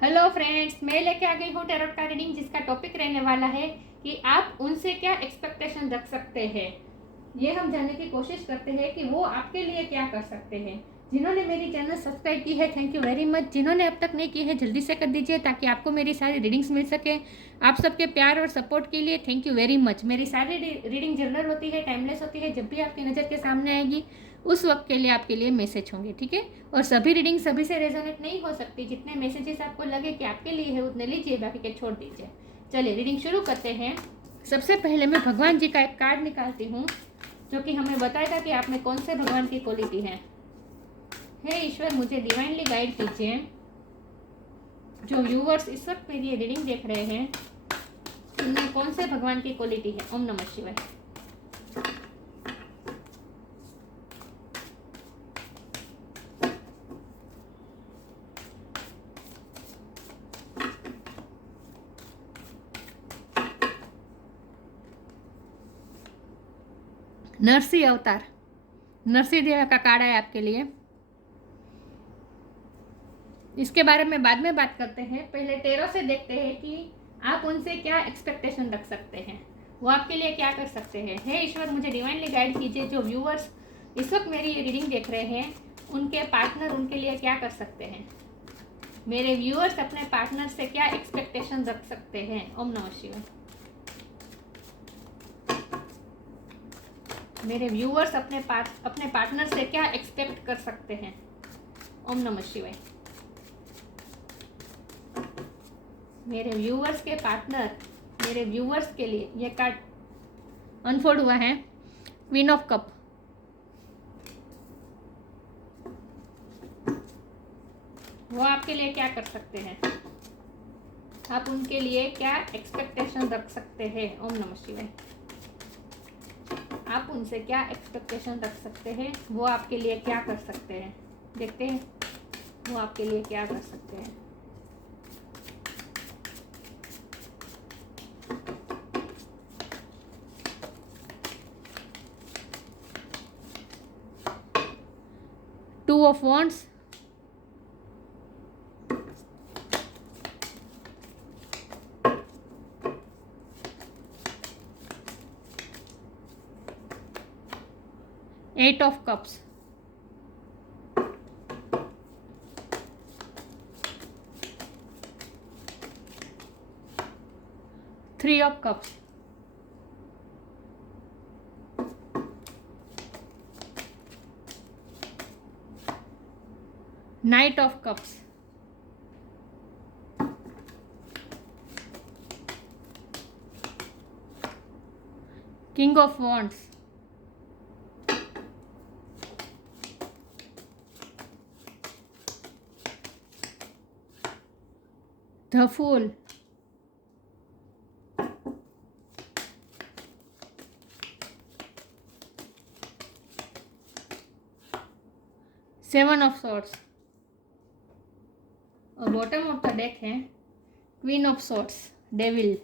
Hello friends, मैं लेके आ गई हूँ टैरोट का रीडिंग जिसका टॉपिक रहने वाला है कि आप उनसे क्या एक्सपेक्टेशन रख सकते हैं। ये हम जानने की कोशिश करते हैं कि वो आपके लिए क्या कर सकते हैं। जिन्होंने मेरी चैनल सब्सक्राइब की है थैंक यू वेरी मच। जिन्होंने अब तक नहीं की है जल्दी से कर दीजिए ताकि आपको मेरी सारी रीडिंग्स मिल सके। आप सबके प्यार और सपोर्ट के लिए थैंक यू वेरी मच। मेरी सारी रीडिंग जनरल होती है, टाइमलेस होती है। जब भी आपकी नज़र के सामने आएगी उस वक्त के लिए आपके लिए मैसेज होंगे, ठीक है। और सभी रीडिंग सभी से रेजोनेट नहीं हो सकती। जितने मैसेजेस आपको लगे कि आपके लिए है उतने लीजिए, बाकी के छोड़ दीजिए। चलिए रीडिंग शुरू करते हैं। सबसे पहले मैं भगवान जी का एक कार्ड निकालती हूँ जो कि हमें बताएगा कि आप में कौन से भगवान की क्वालिटी है। हे ईश्वर, मुझे डिवाइनली गाइड कीजिए। जो व्यूवर्स इस वक्त मेरी रीडिंग देख रहे हैं उनमें कौन से भगवान की क्वालिटी है। ओम नमः शिवाय। नरसिंह अवतार, नरसिंह देव का कार्ड है आपके लिए। इसके बारे में बाद में बात करते हैं। पहले टेरो से देखते हैं कि आप उनसे क्या एक्सपेक्टेशन रख सकते हैं, वो आपके लिए क्या कर सकते हैं। हे ईश्वर, मुझे डिवाइनली गाइड कीजिए। जो व्यूअर्स इस वक्त मेरी ये रीडिंग देख रहे हैं उनके पार्टनर उनके लिए क्या कर सकते हैं। मेरे व्यूअर्स अपने पार्टनर से क्या एक्सपेक्टेशन रख सकते हैं। ओम नमः शिवाय। मेरे व्यूअर्स अपने पार्टनर से क्या एक्सपेक्ट कर सकते हैं। ओम नमः शिवाय। मेरे व्यूअर्स के पार्टनर मेरे व्यूअर्स के लिए ये कार्ड अनफोल्ड हुआ है। Queen of cup. वो आपके लिए क्या कर सकते हैं, आप उनके लिए क्या एक्सपेक्टेशन रख सकते हैं। ओम नमः शिवाय। आप उनसे क्या एक्सपेक्टेशन रख सकते हैं, वो आपके लिए क्या कर सकते हैं। देखते हैं वो आपके लिए क्या कर सकते हैं। Two of wands, eight of cups, three of cups, knight of cups, king of wands, the fool, seven of swords और बॉटम ऑफ द डेक है queen of swords, devil.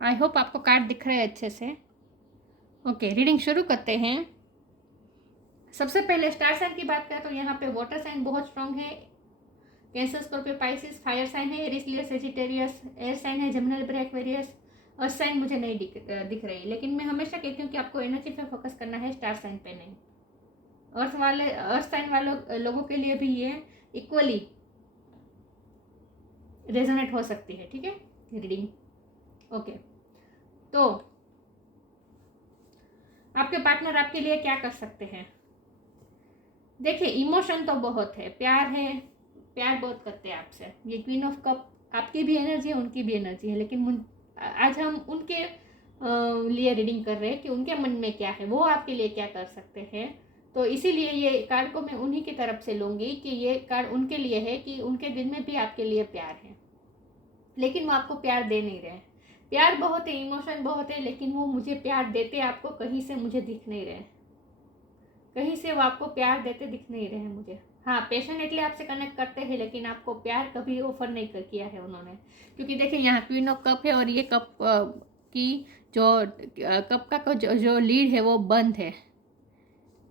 I hope आपको कार्ड दिख रहे हैं अच्छे से। Okay, reading शुरू करते हैं। सबसे पहले स्टार साइन की बात करें तो यहाँ पे वाटर साइन बहुत स्ट्रांग है। Cancer, Scorpio, Pisces. Fire sign है Aries, Leo, Sagittarius. Air sign है Gemini, Libra, Aquarius. Earth sign मुझे नहीं दिख रही, लेकिन मैं हमेशा कहती हूँ कि आपको एनर्जी पे फोकस करना है, स्टार साइन पे नहीं। अर्थ साइन वालों लोगों के लिए भी ये इक्वली रेजोनेट हो सकती है, ठीक है रीडिंग। ओके, तो आपके पार्टनर आपके लिए क्या कर सकते हैं। देखिए, इमोशन तो बहुत है, प्यार है, प्यार बहुत करते हैं आपसे। ये क्वीन ऑफ कप, आपकी भी एनर्जी है उनकी भी एनर्जी है, लेकिन आज हम उनके लिए रीडिंग कर रहे हैं कि उनके मन में क्या है, वो आपके लिए क्या कर सकते हैं। तो इसीलिए ये कार्ड को मैं उन्हीं की तरफ से लूँगी कि ये कार्ड उनके लिए है कि उनके दिल में भी आपके लिए प्यार है, लेकिन वो आपको प्यार दे नहीं रहे। प्यार बहुत है, इमोशन बहुत है, लेकिन वो मुझे प्यार देते आपको कहीं से मुझे दिख नहीं रहे। कहीं से वो आपको प्यार देते दिख नहीं रहे मुझे। हाँ, पैशनेटली आपसे कनेक्ट करते हैं, लेकिन आपको प्यार कभी ऑफर नहीं किया है उन्होंने। क्योंकि देखिए यहाँ क्वीन ऑफ कप है और ये कप की जो कप का जो लीड है वो बंद है,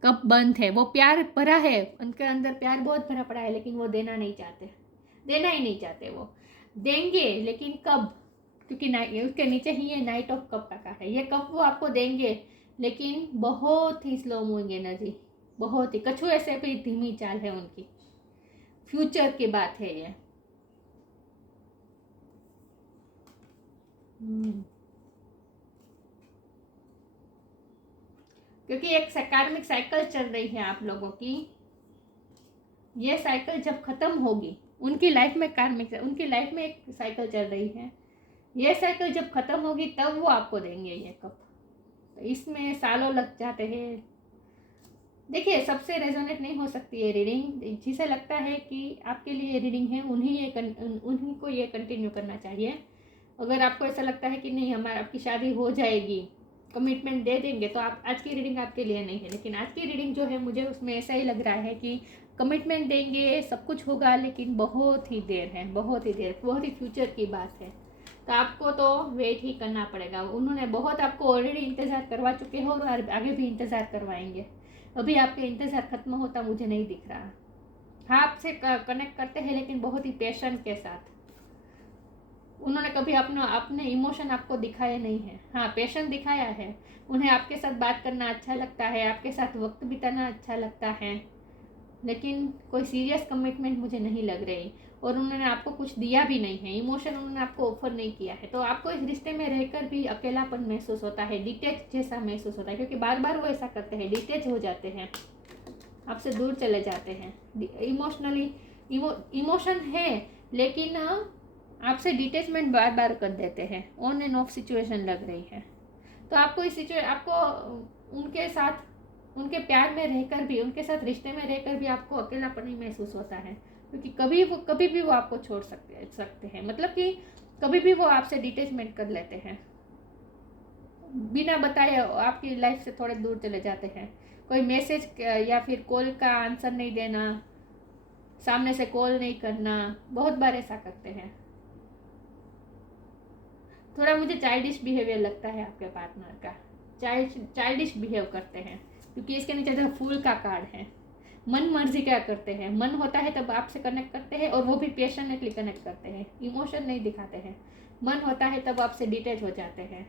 कप बंद है। वो प्यार भरा है, उनके अंदर प्यार बहुत भरा पड़ा है, लेकिन वो देना नहीं चाहते, देना ही नहीं चाहते। वो देंगे लेकिन कब, क्योंकि उसके नीचे ही ये नाइट ऑफ कप का कार्ड है। ये कप वो आपको देंगे, लेकिन बहुत ही स्लो मूविंग एनर्जी, बहुत ही कछुए से भी धीमी चाल है उनकी। फ्यूचर की बात है ये। क्योंकि एक कार्मिक साइकिल चल रही है आप लोगों की। ये साइकिल जब खत्म होगी, उनकी लाइफ में कार्मिक, उनकी लाइफ में एक साइकिल चल रही है, ये साइकिल जब खत्म होगी तब वो आपको देंगे ये कप। तो इसमें सालों लग जाते हैं। देखिए सबसे रेजोनेट नहीं हो सकती है रीडिंग। जिसे लगता है कि आपके लिए रीडिंग है उन्हीं को ये कंटिन्यू करना चाहिए। अगर आपको ऐसा लगता है कि नहीं आपकी शादी हो जाएगी, कमिटमेंट दे देंगे, तो आप आज की रीडिंग आपके लिए नहीं है। लेकिन आज की रीडिंग जो है मुझे उसमें ऐसा ही लग रहा है कि कमिटमेंट देंगे, सब कुछ होगा, लेकिन बहुत ही देर है, बहुत ही देर, बहुत ही फ्यूचर की बात है। तो आपको तो वेट ही करना पड़ेगा। उन्होंने बहुत आपको ऑलरेडी इंतज़ार करवा चुके हो और आगे भी इंतज़ार करवाएंगे। अभी आपके इंतज़ार खत्म होता मुझे नहीं दिख रहा। हाँ, आपसे कनेक्ट करते हैं, लेकिन बहुत ही पेशेंस के साथ। उन्होंने कभी अपने इमोशन आपको दिखाए नहीं है। हाँ, पेशेंस दिखाया है। उन्हें आपके साथ बात करना अच्छा लगता है, आपके साथ वक्त बिताना अच्छा लगता है, लेकिन कोई सीरियस कमिटमेंट मुझे नहीं लग रही। और उन्होंने आपको कुछ दिया भी नहीं है, इमोशन उन्होंने आपको ऑफर नहीं किया है। तो आपको इस रिश्ते में रहकर भी अकेलापन महसूस होता है, डिटेच जैसा महसूस होता है, क्योंकि बार बार वो ऐसा करते हैं, डिटेच हो जाते हैं, आपसे दूर चले जाते हैं। इमोशनली इमोशन है, लेकिन आपसे डिटेचमेंट बार बार कर देते हैं। ऑन एंड ऑफ सिचुएशन लग रही है। तो आपको इस आपको उनके साथ, उनके प्यार में रहकर भी, उनके साथ रिश्ते में रहकर भी आपको अकेलापन ही महसूस होता है। क्योंकि कभी भी वो आपको छोड़ सकते हैं, मतलब कि कभी भी वो आपसे डिटेचमेंट कर लेते हैं, बिना बताए आपकी लाइफ से थोड़े दूर चले जाते हैं। कोई मैसेज या फिर कॉल का आंसर नहीं देना, सामने से कॉल नहीं करना, बहुत बार ऐसा करते हैं। थोड़ा मुझे चाइल्डिश बिहेवियर लगता है आपके पार्टनर का, चाइल्डिश बिहेव करते हैं। क्योंकि इसके नीचे जो फूल का कार्ड है, मन मर्जी क्या करते हैं, मन होता है तब आपसे कनेक्ट करते हैं, और वो भी पेशेंटली कनेक्ट करते हैं, इमोशन नहीं दिखाते हैं। मन होता है तब आपसे डिटेच हो जाते हैं।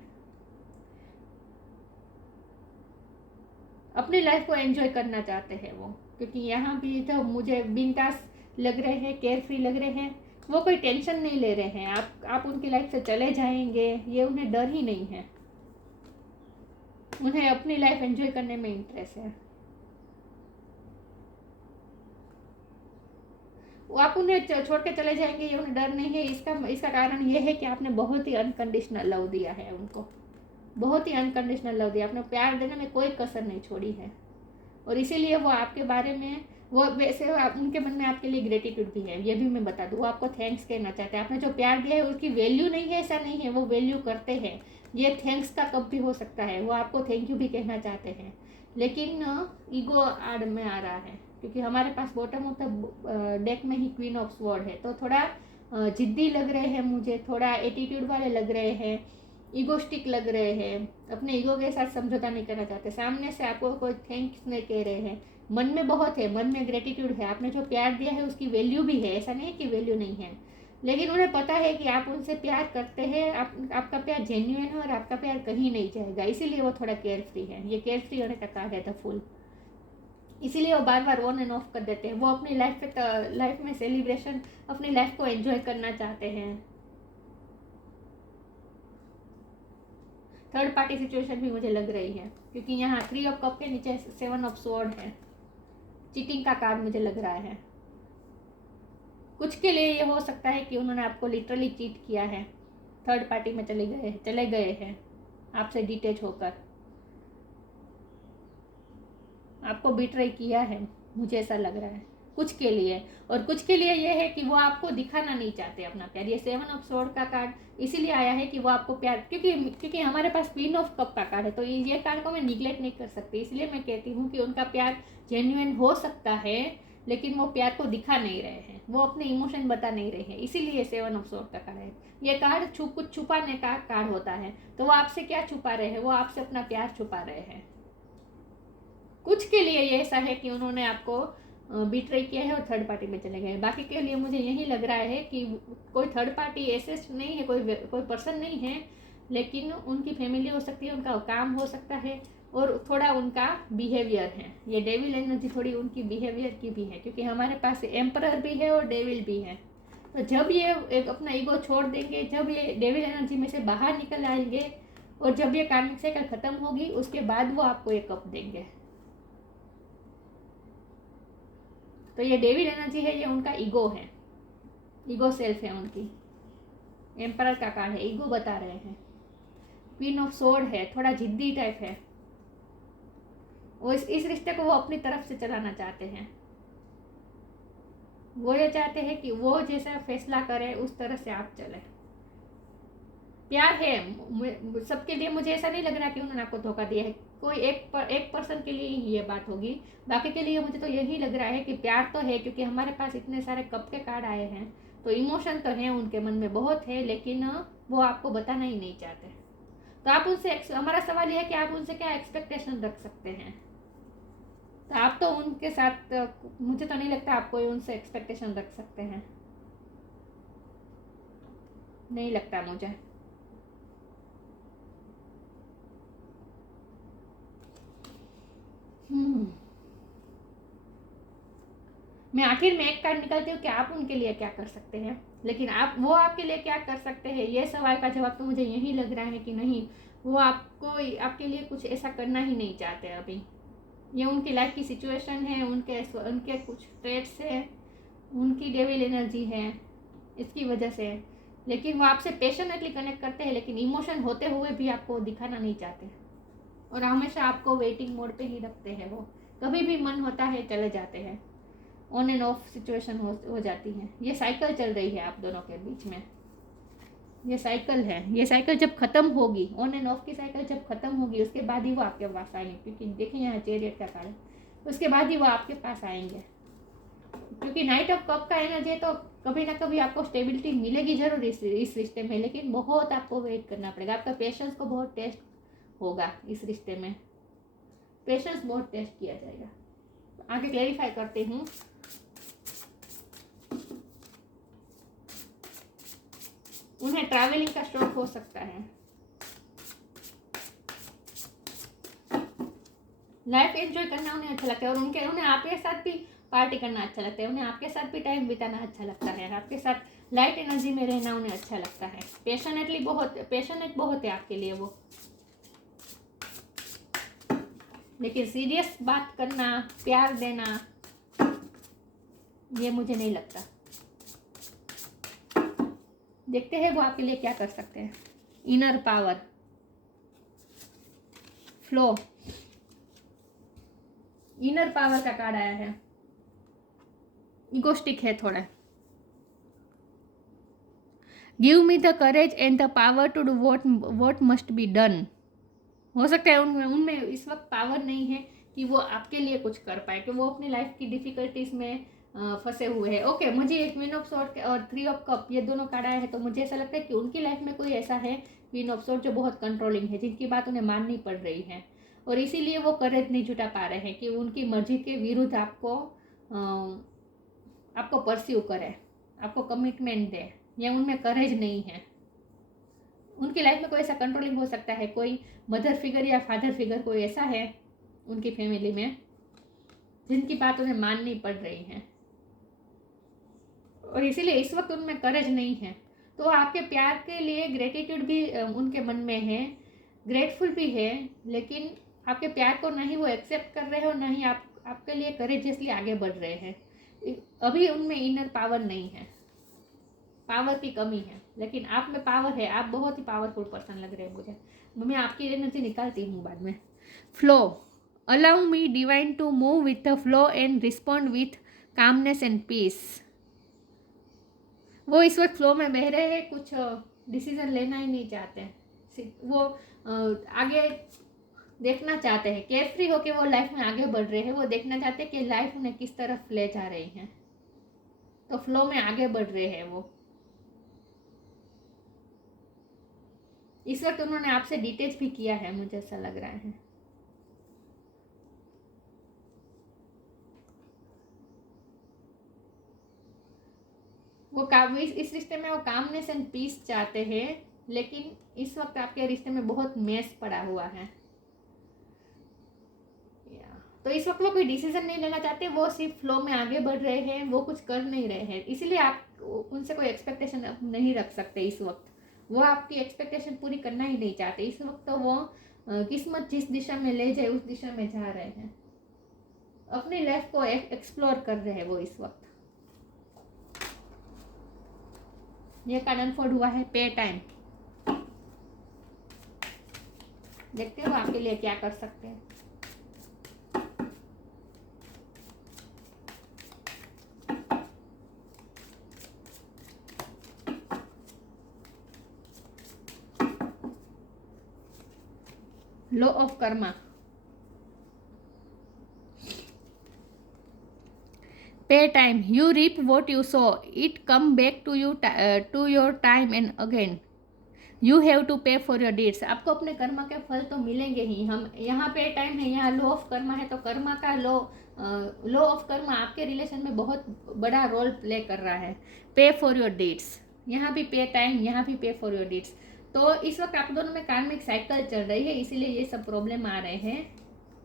अपनी लाइफ को एंजॉय करना चाहते हैं वो। क्योंकि यहाँ भी तो मुझे बिंदास लग रहे हैं, केयर फ्री लग रहे हैं। वो कोई टेंशन नहीं ले रहे हैं आप उनकी लाइफ से चले जाएंगे, ये उन्हें डर ही नहीं है। उन्हें अपनी लाइफ एंजॉय करने में इंटरेस्ट है। वो आप उन्हें छोड़ के चले जाएंगे, ये उन्हें डर नहीं है। इसका कारण ये है कि आपने बहुत ही अनकंडीशनल लव दिया है उनको, बहुत ही अनकंडीशनल लव दिया आपने। प्यार देने में कोई कसर नहीं छोड़ी है, और इसीलिए वो आपके बारे में, वो वैसे उनके मन में आपके लिए ग्रेटिट्यूड भी है, ये भी मैं बता दूँ। वो आपको थैंक्स कहना चाहते हैं। आपने जो प्यार दिया है उसकी वैल्यू नहीं है, ऐसा नहीं है, वो वैल्यू करते हैं। ये थैंक्स का कब भी हो सकता है, वो आपको थैंक यू भी कहना चाहते हैं। लेकिन ईगो आड़ में आ रहा है, क्योंकि हमारे पास बॉटम ऑफ द डेक में ही क्वीन ऑफ स्वॉर्ड है। तो थोड़ा जिद्दी लग रहे हैं मुझे, थोड़ा एटीट्यूड वाले लग रहे हैं, ईगोस्टिक लग रहे हैं, अपने ईगो के साथ समझौता नहीं करना चाहते। सामने से आपको कोई थैंक्स नहीं कह रहे हैं, मन में बहुत है, मन में ग्रेटिट्यूड है। आपने जो प्यार दिया है उसकी वैल्यू भी है, ऐसा नहीं है कि वैल्यू नहीं है। लेकिन उन्हें पता है कि आप उनसे प्यार करते हैं, आपका प्यार जेन्युइन है, और आपका प्यार कहीं नहीं जाएगा। इसीलिए वो थोड़ा केयर फ्री है। ये केयर फ्री होने का कार्ड है द फूल। इसीलिए वो बार बार ऑन एंड ऑफ कर देते हैं। वो अपनी लाइफ में सेलिब्रेशन, अपनी लाइफ को एंजॉय करना चाहते हैं। थर्ड पार्टी सिचुएशन भी मुझे लग रही है, क्योंकि यहाँ 3 ऑफ कप के नीचे 7 ऑफ स्वॉर्ड है। चीटिंग का कार्ड मुझे लग रहा है। कुछ के लिए ये हो सकता है कि उन्होंने आपको लिटरली चीट किया है, थर्ड पार्टी में चले गए हैं आपसे डिटेच होकर, आपको बिट्रे किया है, मुझे ऐसा लग रहा है कुछ के लिए। और कुछ के लिए ये है कि वो आपको दिखाना नहीं चाहते अपना प्यार। ये 7 ऑफ स्वॉर्ड का कार्ड इसीलिए आया है कि वो आपको प्यार, क्योंकि हमारे पास क्वीन ऑफ कप का कार्ड है, तो ये कार्ड को मैं निगलेक्ट नहीं कर सकती। इसलिए मैं कहती हूँ कि उनका प्यार जेन्युइन हो सकता है, लेकिन वो प्यार को दिखा नहीं रहे हैं, वो अपने इमोशन बता नहीं रहे हैं, इसीलिए 7 ऑफ सोर्ड का कार्ड है। ये कार्ड कुछ छुपाने का कार्ड होता है। तो वो आपसे क्या छुपा रहे हैं? वो आपसे अपना प्यार छुपा रहे हैं। कुछ के लिए ये ऐसा है कि उन्होंने आपको बिट्रे किया है और थर्ड पार्टी में चले गए। बाकी के लिए मुझे यही लग रहा है कि कोई थर्ड पार्टी ऐसे नहीं है, कोई पर्सन नहीं है, लेकिन उनकी फैमिली हो सकती है, उनका काम हो सकता है, और थोड़ा उनका बिहेवियर है। ये डेविल एनर्जी थोड़ी उनकी बिहेवियर की भी है, क्योंकि हमारे पास एम्परर भी है और डेविल भी है। तो जब ये एक अपना ईगो छोड़ देंगे, जब ये डेविल एनर्जी में से बाहर निकल आएंगे, और जब ये कार्मिक साइकिल खत्म होगी, उसके बाद वो आपको एक कप देंगे। तो ये डेविल एनर्जी है, ये उनका ईगो है, ईगो सेल्फ है उनकी। एम्परर का कार्ड है, ईगो बता रहे हैं। क्वीन ऑफ सोर्ड है, थोड़ा जिद्दी टाइप है, वो इस रिश्ते को वो अपनी तरफ से चलाना चाहते हैं। वो ये चाहते हैं कि वो जैसा फैसला करे उस तरह से आप चले। प्यार है सबके लिए। मुझे ऐसा नहीं लग रहा कि उन्होंने आपको धोखा दिया है। कोई एक पर्सन के लिए ही ये बात होगी, बाकी के लिए मुझे तो यही लग रहा है कि प्यार तो है, क्योंकि हमारे पास इतने सारे कप के कार्ड आए हैं। तो इमोशन तो है उनके मन में बहुत है, लेकिन वो आपको बताना ही नहीं चाहते। तो आप उनसे, हमारा सवाल यह है कि आप उनसे क्या एक्सपेक्टेशन रख सकते हैं। तो आप तो उनके साथ, मुझे तो नहीं लगता आप कोई उनसे एक्सपेक्टेशन रख सकते हैं, नहीं लगता मुझे। मैं आखिर में एक कार्ड निकालती हूँ कि आप उनके लिए क्या कर सकते हैं, लेकिन आप, वो आपके लिए क्या कर सकते हैं, ये सवाल का जवाब तो मुझे यही लग रहा है कि नहीं, वो आपके लिए कुछ ऐसा करना ही नहीं चाहते अभी। ये उनकी लाइफ की सिचुएशन है, उनके कुछ ट्रेट्स है, उनकी डेविल एनर्जी है, इसकी वजह से। लेकिन वो आपसे पैशनेटली कनेक्ट करते हैं, लेकिन इमोशन होते हुए भी आपको दिखाना नहीं चाहते, और हमेशा आपको वेटिंग मोड पे ही रखते हैं। वो कभी भी मन होता है चले जाते हैं, ऑन एंड ऑफ सिचुएशन हो जाती है। ये साइकिल चल रही है आप दोनों के बीच में, ये साइकिल है। ये साइकिल जब खत्म होगी, ऑन एंड ऑफ की साइकिल जब खत्म होगी, उसके बाद ही वो आपके पास आएंगे, क्योंकि देखिए यहाँ चैरियट का कार्ड, उसके बाद ही वो आपके पास आएंगे। क्योंकि नाइट ऑफ कप का एनर्जी है, तो कभी ना कभी आपको स्टेबिलिटी मिलेगी जरूर इस रिश्ते में, लेकिन बहुत आपको वेट करना पड़ेगा। आपका पेशेंस को बहुत टेस्ट होगा इस रिश्ते में, पेशेंस बहुत टेस्ट किया जाएगा। आगे क्लेरिफाई करती हूँ। उन्हें ट्रैवलिंग का शौक हो सकता है, लाइफ एंजॉय करना उन्हें अच्छा लगता है, और उन्हें आपके साथ भी पार्टी करना अच्छा लगता है, उन्हें आपके साथ भी टाइम बिताना अच्छा लगता है, आपके साथ लाइट एनर्जी में रहना उन्हें अच्छा लगता है। पैशनेट बहुत है आपके लिए वो, लेकिन सीरियस बात करना, प्यार देना, ये मुझे नहीं लगता। देखते हैं वो आपके लिए क्या कर सकते हैं। Inner power, flow, inner power का कार्ड आया है। इगोस्टिक है थोड़ा। Give me the courage and the power to do what must be done. हो सकता है उनमें इस वक्त पावर नहीं है कि वो आपके लिए कुछ कर पाए, कि वो अपनी लाइफ की डिफिकल्टीज में फंसे हुए हैं। ओके, मुझे एक क्वीन ऑफ सॉर्ड और 3 ऑफ कप, ये दोनों कार्ड आया है, तो मुझे ऐसा लगता है कि उनकी लाइफ में कोई ऐसा है क्वीन ऑफ सॉर्ड जो बहुत कंट्रोलिंग है, जिनकी बात उन्हें माननी पड़ रही है, और इसीलिए वो करेज नहीं जुटा पा रहे हैं कि उनकी मर्जी के विरुद्ध आपको परस्यू करे, आपको कमिटमेंट दे, या उनमें करेज नहीं है। उनकी लाइफ में कोई ऐसा कंट्रोलिंग हो सकता है, कोई मदर फिगर या फादर फिगर कोई ऐसा है उनकी फैमिली में, जिनकी बात उन्हें माननी पड़ रही है, और इसीलिए इस वक्त उनमें करेज नहीं है। तो आपके प्यार के लिए ग्रेटिट्यूड भी उनके मन में है, ग्रेटफुल भी है, लेकिन आपके प्यार को नहीं वो एक्सेप्ट कर रहे हो, ना ही आपके लिए करेजियसली आगे बढ़ रहे हैं। अभी उनमें इनर पावर नहीं है, पावर की कमी है, लेकिन आप में पावर है। आप बहुत ही पावरफुल पर्सन लग रहे हैं मुझे। मैं आपकी एनर्जी निकालती हूँ बाद में। Flow, allow me divine to move with the flow and respond with calmness and peace. वो इस वक्त फ्लो में बह रहे हैं, कुछ डिसीजन लेना ही नहीं चाहते। वो आगे देखना चाहते हैं, केयर फ्री होके वो लाइफ में आगे बढ़ रहे हैं, वो देखना चाहते हैं कि लाइफ उन्हें किस तरफ ले जा रही है, तो फ्लो में आगे बढ़ रहे हैं वो। इस वक्त उन्होंने आपसे डिटेच भी किया है, मुझे ऐसा लग रहा है। वो काम, इस रिश्ते में वो कामनेस एंड पीस चाहते हैं, लेकिन इस वक्त आपके रिश्ते में बहुत मेस पड़ा हुआ है। तो इस वक्त वो कोई डिसीजन नहीं लेना चाहते, वो सिर्फ फ्लो में आगे बढ़ रहे हैं, वो कुछ कर नहीं रहे हैं, इसीलिए आप उनसे कोई एक्सपेक्टेशन नहीं रख सकते इस वक्त। वो आपकी एक्सपेक्टेशन पूरी करना ही नहीं चाहते इस वक्त। तो वो किस्मत जिस दिशा में ले जाए उस दिशा में जा रहे हैं, अपनी लाइफ को एक्सप्लोर कर रहे हैं वो इस वक्त। ये कार्ड अनफोल्ड हुआ है, पे टाइम। देखते हो आपके लिए क्या कर सकते हैं। Law of karma, pay time, you reap what you sow, it come back to you to your time and again, you have to pay for your deeds. आपको अपने कर्मा के फल तो मिलेंगे ही। हम यहाँ पे टाइम है, यहाँ लॉ ऑफ कर्मा है, तो कर्मा का लॉ ऑफ कर्मा आपके रिलेशन में बहुत बड़ा रोल प्ले कर रहा है। पे फॉर योर डीड्स, यहाँ भी पे टाइम, यहाँ भी पे फॉर योर डीड्स। तो इस वक्त आप दोनों में कार्मिक साइकिल चल रही है, इसीलिए ये सब प्रॉब्लम आ रहे हैं।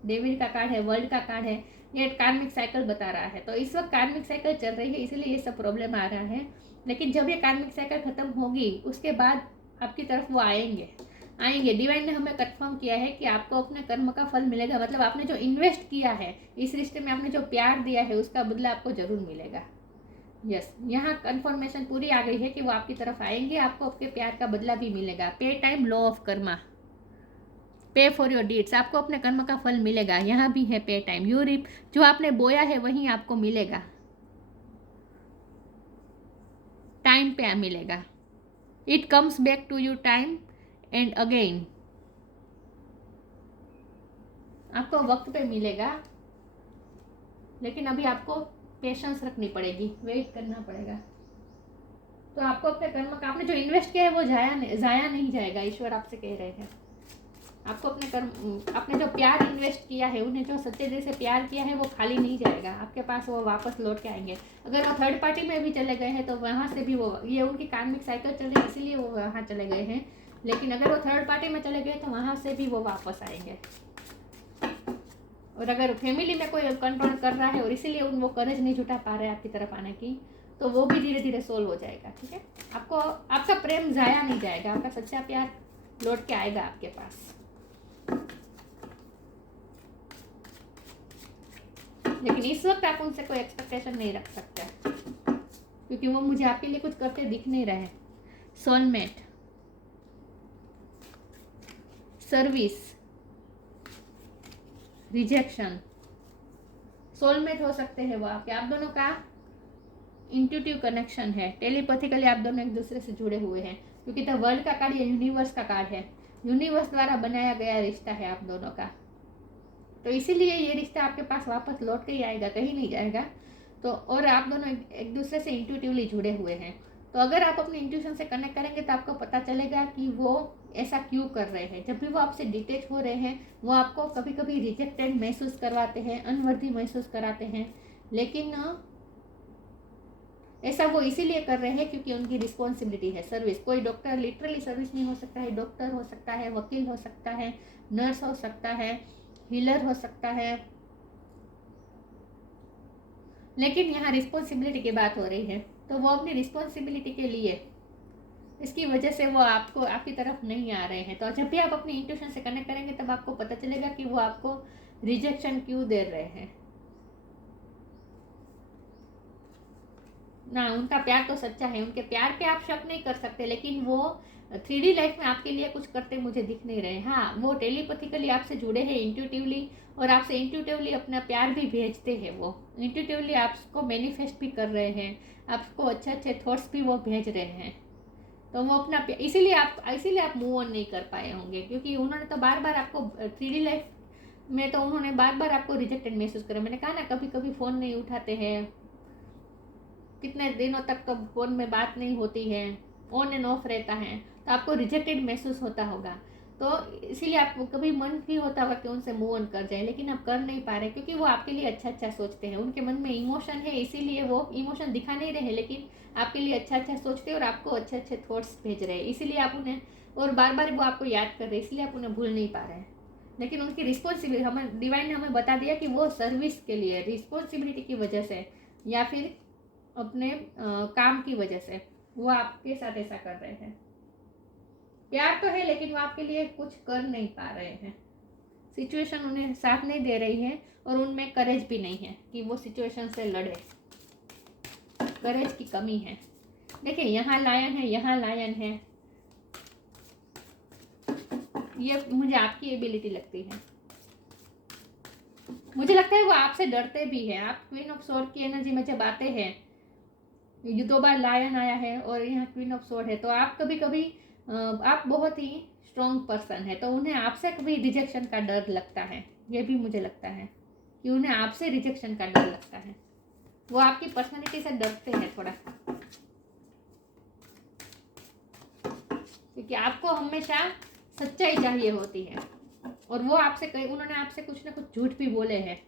डेविड का कार्ड है, वर्ल्ड का कार्ड है, ये कार्मिक साइकिल बता रहा है। तो इस वक्त कार्मिक साइकिल चल रही है, इसीलिए ये सब प्रॉब्लम आ रहा है। लेकिन जब ये कार्मिक साइकिल खत्म होगी उसके बाद आपकी तरफ वो आएंगे। डिवाइन ने हमें कंफर्म किया है कि आपको अपने कर्म का फल मिलेगा। मतलब आपने जो इन्वेस्ट किया है इस रिश्ते में, आपने जो प्यार दिया है, उसका बदला आपको जरूर मिलेगा। यस, यहाँ कंफर्मेशन पूरी आ गई है कि वो आपकी तरफ आएंगे, आपको आपके प्यार का बदला भी मिलेगा। पे टाइम, लॉ ऑफ कर्मा, पे फॉर योर डीड्स, आपको अपने कर्म का फल मिलेगा। यहाँ भी है पे टाइम, यू रीप, जो आपने बोया है वही आपको मिलेगा, टाइम पे मिलेगा। It comes back to you time and again, आपको वक्त पे मिलेगा, लेकिन अभी आपको पेशेंस रखनी पड़ेगी, वेट करना पड़ेगा। तो आपको अपने कर्म का, आपने जो इन्वेस्ट किया है वो जाया नहीं जाएगा। ईश्वर आपसे कह रहे हैं आपको अपने कर्म, आपने जो प्यार इन्वेस्ट किया है, उन्हें जो सच्चे दिल से प्यार किया है, वो खाली नहीं जाएगा आपके पास, वो वापस लौट के आएंगे। अगर वो थर्ड पार्टी में भी चले गए हैं तो वहाँ से भी वो, ये उनकी कार्मिक साइकिल चल रही है इसीलिए वो वहाँ चले गए हैं। लेकिन अगर वो थर्ड पार्टी में चले गए तो वहाँ से भी वो वापस आएंगे। और अगर फैमिली में कोई कंट्रोल कर रहा है और इसीलिए वो करेज नहीं जुटा पा रहे आपकी तरफ आने की, तो वो भी धीरे धीरे सोल्व हो जाएगा। ठीक है, आपको आपका प्रेम जाया नहीं जाएगा, आपका सच्चा प्यार लौट के आएगा आपके पास। लेकिन इस वक्त आप उनसे कोई एक्सपेक्टेशन नहीं रख सकते, क्योंकि वो मुझे आपके लिए कुछ करते दिख नहीं रहे। Soulmate, service, rejection. सोलमेट हो सकते हैं वो आपके, आप दोनों का इंट्यूटिव कनेक्शन है, टेलीपैथिकली आप दोनों एक दूसरे से जुड़े हुए हैं, क्योंकि द वर्ल्ड का कार्ड ये यूनिवर्स का कार्ड है, यूनिवर्स द्वारा बनाया गया रिश्ता है आप दोनों का। तो इसीलिए ये रिश्ता आपके पास वापस लौट के ही आएगा, कहीं नहीं जाएगा। तो और आप दोनों एक दूसरे से इंट्यूटिवली जुड़े हुए हैं। तो अगर आप अपने इंट्यूशन से कनेक्ट करेंगे तो आपको पता चलेगा कि वो ऐसा क्यों कर रहे हैं। जब भी वो आपसे डिटेच हो रहे हैं, वो आपको कभी कभी रिजेक्टेड महसूस करवाते हैं, अनवर्दी महसूस कराते हैं, लेकिन ऐसा वो इसीलिए कर रहे हैं क्योंकि उनकी रिस्पॉन्सिबिलिटी है सर्विस। कोई डॉक्टर लिटरली सर्विस नहीं हो सकता है, डॉक्टर हो सकता है, वकील हो सकता है, नर्स हो सकता है, हीलर हो सकता है, लेकिन यहाँ रिस्पॉन्सिबिलिटी की बात हो रही है। तो वो अपनी रिस्पॉन्सिबिलिटी के लिए, इसकी वजह से वो आपको आपकी तरफ नहीं आ रहे हैं। तो जब भी आप अपनी इंट्यूशन से कनेक्ट करेंगे तब आपको पता चलेगा कि वो आपको रिजेक्शन क्यों दे रहे हैं ना। उनका प्यार तो सच्चा है, उनके प्यार पे आप शक नहीं कर सकते, लेकिन वो 3D लाइफ में आपके लिए कुछ करते मुझे दिख नहीं रहे। हाँ, वो टेलीपैथिकली आपसे जुड़े हैं इंट्यूटिवली, और आपसे इंट्यूटिवली अपना प्यार भी भेजते हैं। वो इंट्यूटिवली आपको मैनिफेस्ट भी कर रहे हैं, आपको अच्छे अच्छे थॉट्स भी वो भेज रहे हैं। तो वो अपना इसीलिए आप मूव ऑन नहीं कर पाए होंगे, क्योंकि उन्होंने तो बार बार आपको 3D लाइफ में तो उन्होंने बार बार आपको रिजेक्टेड महसूस करा। मैंने कहा ना, कभी कभी फ़ोन नहीं उठाते हैं, कितने दिनों तक तो फ़ोन में बात नहीं होती है, ऑन एंड ऑफ रहता है, तो आपको रिजेक्टेड महसूस होता होगा। तो इसीलिए आपको कभी मन भी होता होगा कि उनसे मूव ऑन कर जाए, लेकिन आप कर नहीं पा रहे, क्योंकि वो आपके लिए अच्छा अच्छा सोचते हैं। उनके मन में इमोशन है, इसीलिए वो इमोशन दिखा नहीं रहे, लेकिन आपके लिए अच्छा अच्छा सोचते हैं और आपको अच्छे अच्छे थॉट्स भेज रहे हैं। इसीलिए आप उन्हें, और बार बार वो आपको याद कर रहे हैं, इसलिए आप उन्हें भूल नहीं पा रहे हैं। लेकिन उनकी रिस्पॉन्सिबिलिटी, हमें डिवाइन ने हमें बता दिया कि वो सर्विस के लिए, रिस्पॉन्सिबिलिटी की वजह से या फिर अपने काम की वजह से वो आपके साथ ऐसा कर रहे हैं। प्यार तो है, लेकिन वो आपके लिए कुछ कर नहीं पा रहे हैं। सिचुएशन उन्हें साथ नहीं दे रही है, और उनमें करेज भी नहीं है कि वो सिचुएशन से लड़े। करेज की कमी है। देखिए, यहाँ लायन है, यहाँ लायन है। ये मुझे आपकी एबिलिटी लगती है। मुझे लगता है वो आपसे डरते भी हैं। आप क्वीन ऑफ स्वॉर्ड की एनर्जी में जब आते हैं, ये 2 बार लायन आया है और यहाँ क्वीन ऑफ स्वॉर्ड है, तो आप कभी कभी आप बहुत ही स्ट्रॉन्ग पर्सन है, तो उन्हें आपसे कभी रिजेक्शन का डर लगता है। ये भी मुझे लगता है कि उन्हें आपसे रिजेक्शन का डर लगता है। वो आपकी पर्सनालिटी से डरते हैं थोड़ा, क्योंकि आपको हमेशा सच्चाई चाहिए होती है, और वो आपसे उन्होंने आपसे कुछ ना कुछ झूठ भी बोले हैं।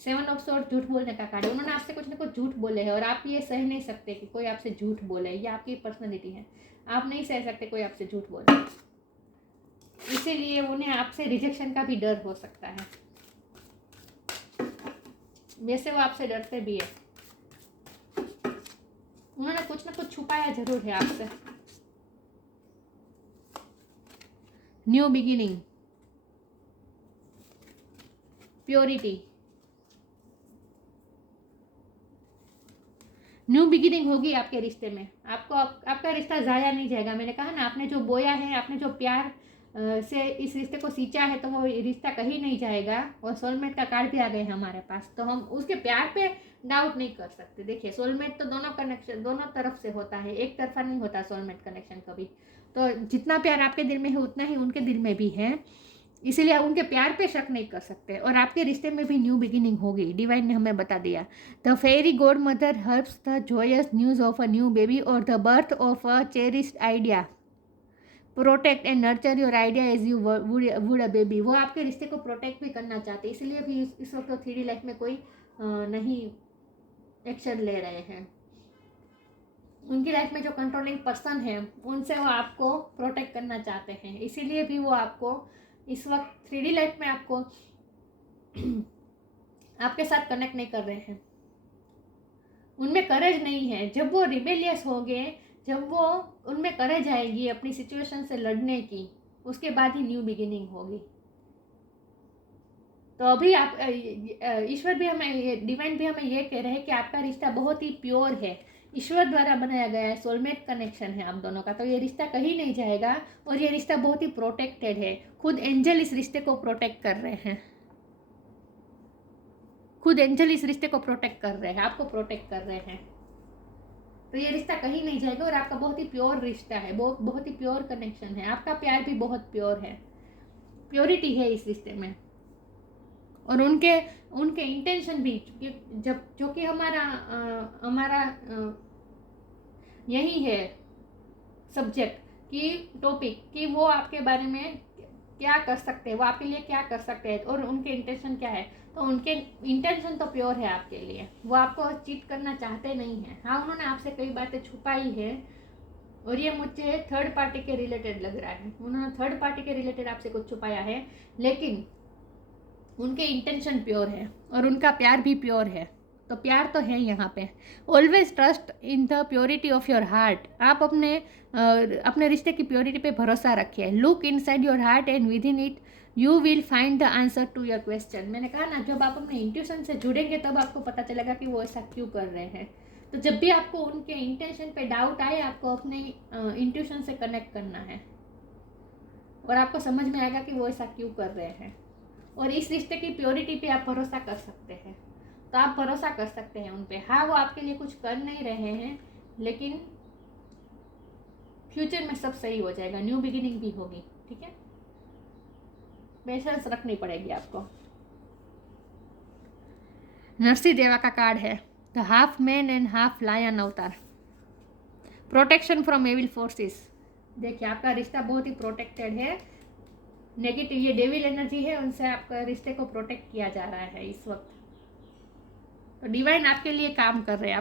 7 ऑफ स्वॉर्ड झूठ बोलने का कार्ड, उन्होंने आपसे कुछ ना कुछ झूठ बोले हैं, और आप ये सह नहीं सकते कि कोई आपसे झूठ बोले। ये आपकी पर्सनालिटी है, आप नहीं सह सकते कोई आपसे झूठ बोले, इसीलिए उन्हें आपसे रिजेक्शन का भी डर हो सकता है। वैसे वो आपसे डरते भी है, उन्होंने कुछ ना कुछ छुपाया जरूर है आपसे। New beginning, purity, new beginning होगी आपके रिश्ते में। आपका रिश्ता ज़ाया नहीं जाएगा। मैंने कहा ना, आपने जो बोया है, आपने जो प्यार से इस रिश्ते को सींचा है, तो वो रिश्ता कहीं नहीं जाएगा। और सोलमेट का कार्ड भी आ गए हमारे पास, तो हम उसके प्यार पे डाउट नहीं कर सकते। देखिए, सोलमेट तो दोनों कनेक्शन, दोनों तरफ से होता है, एक तरफा नहीं होता सोलमेट कनेक्शन कभी। तो जितना प्यार आपके दिल में है, उतना ही उनके दिल में भी है, इसीलिए आप उनके प्यार पे शक नहीं कर सकते। और आपके रिश्ते में भी न्यू बिगिनिंग होगी, डिवाइन ने हमें बता दिया। The fairy godmother heralds the joyous news of a new baby और the birth of a cherished idea, protect and nurture your idea as you would a baby. वो आपके रिश्ते को प्रोटेक्ट भी करना चाहते हैं, इसलिए भी इस वक्त 3D लाइफ में कोई नहीं एक्शन ले रहे हैं। उनकी लाइफ में जो कंट्रोलिंग पर्सन है, उनसे वो आपको प्रोटेक्ट करना चाहते हैं, इसीलिए भी वो आपको इस वक्त 3D लाइफ में आपको आपके साथ कनेक्ट नहीं कर रहे हैं। उनमें करेज नहीं है। जब वो रिबेलियस होंगे, जब वो उनमें करेज आएगी अपनी सिचुएशन से लड़ने की, उसके बाद ही न्यू बिगिनिंग होगी। तो अभी आप ईश्वर भी हमें, डिवाइन भी हमें ये कह रहे हैं कि आपका रिश्ता बहुत ही प्योर है, ईश्वर द्वारा बनाया गया है, सोलमेट कनेक्शन है आप दोनों का। तो ये रिश्ता कहीं नहीं जाएगा, और ये रिश्ता बहुत ही प्रोटेक्टेड है। खुद एंजल इस रिश्ते को प्रोटेक्ट कर रहे हैं, खुद एंजल इस रिश्ते को प्रोटेक्ट कर रहे हैं, आपको प्रोटेक्ट कर रहे हैं। तो ये रिश्ता कहीं नहीं जाएगा, और आपका बहुत ही प्योर रिश्ता है, बहुत ही प्योर कनेक्शन है। आपका प्यार भी बहुत प्योर है, प्योरिटी है इस रिश्ते में। और उनके इंटेंशन भी, जब जो कि हमारा यही है सब्जेक्ट की टॉपिक, कि वो आपके बारे में क्या कर सकते हैं, वो आपके लिए क्या कर सकते हैं, और उनके इंटेंशन क्या है। तो उनके इंटेंशन तो प्योर है आपके लिए, वो आपको चीट करना चाहते नहीं हैं। हाँ, उन्होंने आपसे कई बातें छुपाई है, और ये मुझे थर्ड पार्टी के रिलेटेड लग रहा है। उन्होंने थर्ड पार्टी के रिलेटेड आपसे कुछ छुपाया है, लेकिन उनके इंटेंशन प्योर है, और उनका प्यार भी प्योर है। तो प्यार तो है यहाँ पे। Always trust in the purity of your heart. आप अपने रिश्ते की प्योरिटी पे भरोसा रखिए। Look inside your heart and within it you will find the answer to your question. मैंने कहा ना, जब आप अपने इंट्यूशन से जुड़ेंगे, तब आपको पता चलेगा कि वो ऐसा क्यों कर रहे हैं। तो जब भी आपको उनके इंटेंशन पे डाउट आए, आपको अपने इंट्यूशन से कनेक्ट करना है, और आपको समझ में आएगा कि वो ऐसा क्यों कर रहे हैं। और इस रिश्ते की प्योरिटी पे आप भरोसा कर सकते हैं। तो आप भरोसा कर सकते हैं उन पे। हाँ, वो आपके लिए कुछ कर नहीं रहे हैं, लेकिन फ्यूचर में सब सही हो जाएगा, न्यू बिगिनिंग भी होगी, ठीक है। पेशेंस रखनी पड़ेगी आपको। नरसिंह देवा का कार्ड है, the half man and half lion avatar. Protection from evil forces. देखिए आपका रिश्ता बहुत ही प्रोटेक्टेड है। नेगेटिव ये डेविल एनर्जी है, उनसे आपका रिश्ते को प्रोटेक्ट किया जा रहा है इस वक्त। तो डिवाइन आपके लिए काम कर रहे हैं,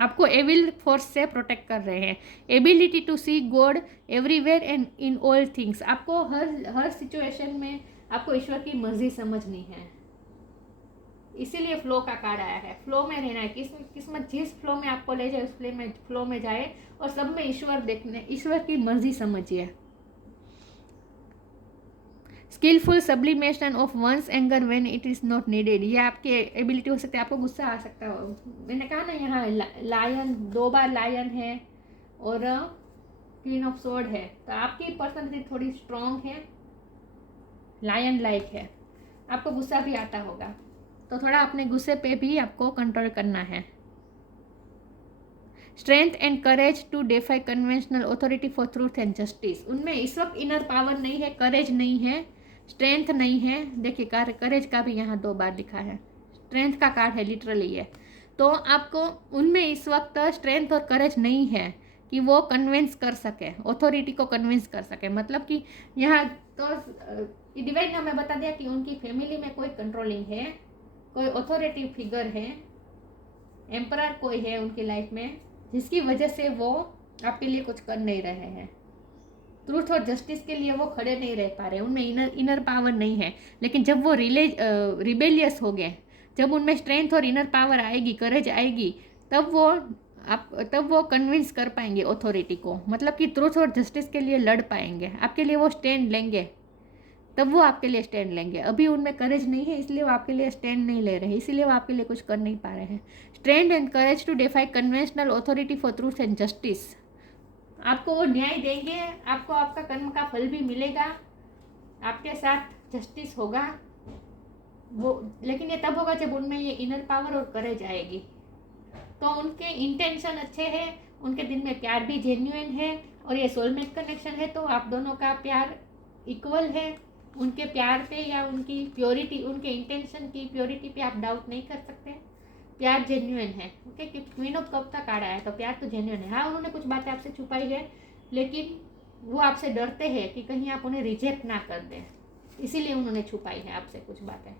आपको एविल फोर्स से प्रोटेक्ट कर रहे हैं। Ability to see god everywhere and in all things. आपको हर सिचुएशन में आपको ईश्वर की मर्जी समझनी है, इसीलिए फ्लो का कार्ड आया है। फ्लो में रहना है, किस्मत जिस फ्लो में आपको ले जाए उस फ्लो में जाए और सब में ईश्वर की मर्जी समझिए। Skilful sublimation of one's anger when it is not needed. ये आपकी एबिलिटी हो सकती है, आपको गुस्सा आ सकता है। मैंने कहा ना यहाँ लायन 2 बार लायन है और क्वीन ऑफ स्वॉर्ड है, तो आपकी पर्सनैलिटी थोड़ी स्ट्रॉन्ग है, लायन लाइक है। आपको गुस्सा भी आता होगा, तो थोड़ा अपने गुस्से पे भी आपको कंट्रोल करना है। Strength and courage to defy conventional authority for truth and justice. उनमें इस वक्त इनर पावर नहीं है, करेज नहीं है, स्ट्रेंथ नहीं है। देखिए करेज का भी यहाँ 2 बार लिखा है, स्ट्रेंथ का कार्ड है लिटरली ये। तो आपको उनमें इस वक्त स्ट्रेंथ और करेज नहीं है कि वो कन्विंस कर सके, ऑथोरिटी को कन्विंस कर सके। मतलब कि यहाँ तो डिवाइन ने हमें बता दिया कि उनकी फैमिली में कोई कंट्रोलिंग है, कोई ऑथोरिटी फिगर है, एम्परर कोई है उनकी लाइफ में, जिसकी वजह से वो आपके लिए कुछ कर नहीं रहे हैं। ट्रूथ और जस्टिस के लिए वो खड़े नहीं रह पा रहे, उनमें इनर पावर नहीं है। लेकिन जब वो रिबेलियस हो गए, जब उनमें स्ट्रेंथ और इनर पावर आएगी, करेज आएगी, तब वो कन्विंस कर पाएंगे ऑथोरिटी को। मतलब कि ट्रूथ और जस्टिस के लिए लड़ पाएंगे, आपके लिए वो स्टैंड लेंगे, तब वो आपके लिए स्टैंड लेंगे। अभी उनमें करेज नहीं है, इसलिए वो आपके लिए स्टैंड नहीं ले रहे हैं, इसीलिए वो आपके लिए कुछ कर नहीं पा रहे हैं। Strength and courage to defy conventional authority for truth and justice. आपको वो न्याय देंगे, आपको आपका कर्म का फल भी मिलेगा, आपके साथ जस्टिस होगा वो। लेकिन ये तब होगा जब उनमें ये इनर पावर और करेज आएगी। तो उनके इंटेंशन अच्छे हैं, उनके दिल में प्यार भी जेन्युइन है, और ये सोलमेट कनेक्शन है, तो आप दोनों का प्यार इक्वल है। उनके प्यार पे या उनकी प्योरिटी, उनके इंटेंशन की प्योरिटी पे आप डाउट नहीं कर सकते। प्यार जेन्युइन है, ओके। कि क्वीन ऑफ कप का कार्ड आया, तो प्यार तो जेन्युइन है। हाँ, उन्होंने कुछ बातें आपसे छुपाई है, लेकिन वो आपसे डरते हैं कि कहीं आप उन्हें रिजेक्ट ना कर दें, इसीलिए उन्होंने छुपाई है आपसे कुछ बातें।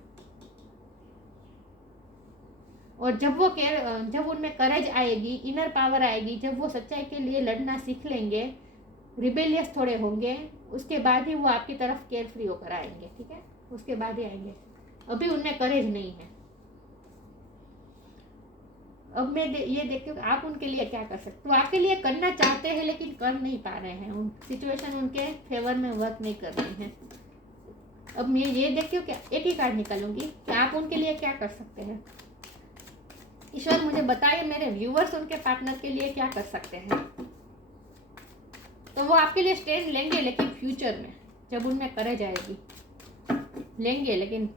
और जब उनमें करेज आएगी, इनर पावर आएगी, जब वो सच्चाई के लिए लड़ना सीख लेंगे, रिबेलियस थोड़े होंगे, उसके बाद ही वो आपकी तरफ केयर फ्री होकर आएंगे, ठीक है। उसके बाद ही आएंगे, अभी उनमें करेज नहीं है। अब मैं ये देखती हूँ कि आप उनके लिए क्या कर सकते हो। आपके लिए करना चाहते हैं लेकिन कर नहीं पा रहे हैं, सिचुएशन उनके फेवर में वर्क नहीं कर रही है। अब मैं ये देखती हूँ कि एक ही कार्ड निकालूंगी कि आप उनके लिए क्या कर सकते हैं। ईश्वर मुझे बताइए मेरे व्यूवर्स उनके पार्टनर के लिए क्या कर सकते हैं। तो वो आपके लिए स्टैंड लेंगे, लेकिन फ्यूचर में जब उनमें करेज आएगी लेंगे, लेकिन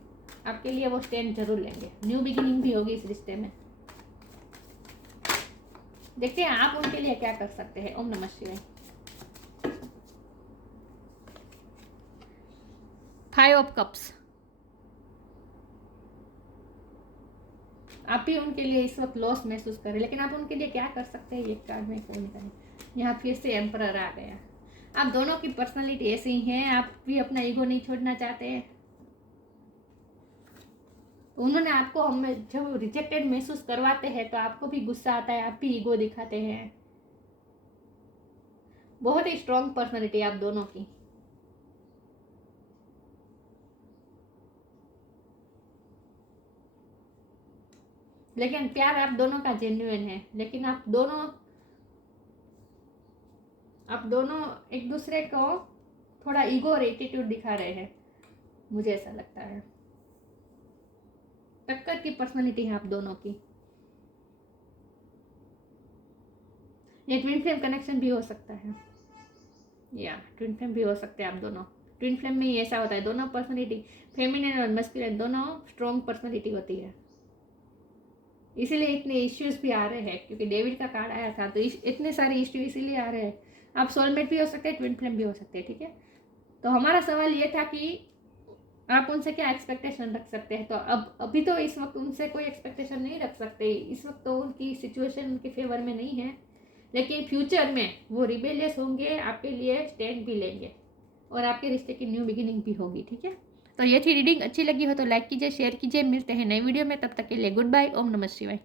आपके लिए वो स्टैंड जरूर लेंगे। न्यू बिगिनिंग भी होगी इस रिश्ते में। देखते हैं आप उनके लिए क्या कर सकते हैं। ओम नमः शिवाय। 5 ऑफ कप्स। आप भी उनके लिए इस वक्त लॉस महसूस करें, लेकिन आप उनके लिए क्या कर सकते हैं, ये कार्ड में कौन करें। यहाँ फिर से एम्परर आ गया। आप दोनों की पर्सनालिटी ऐसी ही है, आप भी अपना ईगो नहीं छोड़ना चाहते हैं। उन्होंने आपको जब रिजेक्टेड महसूस करवाते हैं तो आपको भी गुस्सा आता है, आप भी ईगो दिखाते हैं। बहुत ही स्ट्रॉन्ग पर्सनालिटी आप दोनों की। लेकिन प्यार आप दोनों का जेन्युइन है, लेकिन आप दोनों एक दूसरे को थोड़ा ईगो और एटीट्यूड दिखा रहे हैं, मुझे ऐसा लगता है। टक्कर की पर्सनालिटी है आप दोनों की। ये ट्विन फ्लेम कनेक्शन भी हो सकता है, या ट्विन फ्लेम भी हो सकते हैं आप दोनों। ट्विन फ्लेम में ही ऐसा होता है, दोनों पर्सनालिटी फेमिनिन और मस्कुलिन दोनों स्ट्रॉन्ग पर्सनालिटी होती है, इसीलिए इतने इश्यूज भी आ रहे हैं। क्योंकि डेविड का कार्ड आया था, तो इतने सारे इश्यू इसीलिए आ रहे हैं। आप सोलमेट भी हो सकते हैं, ट्विन फ्लेम भी हो सकते हैं, ठीक है। तो हमारा सवाल ये था कि आप उनसे क्या एक्सपेक्टेशन रख सकते हैं। तो अब अभी तो इस वक्त उनसे कोई एक्सपेक्टेशन नहीं रख सकते, इस वक्त तो उनकी सिचुएशन उनके फेवर में नहीं है, लेकिन फ्यूचर में वो रिबेलियस होंगे, आपके लिए स्टैंड भी लेंगे और आपके रिश्ते की न्यू बिगिनिंग भी होगी, ठीक है। तो ये थी रीडिंग, अच्छी लगी हो तो लाइक कीजिए, शेयर कीजिए। मिलते हैं नई वीडियो में, तब तक के लिए गुड बाय। ओम नमः शिवाय।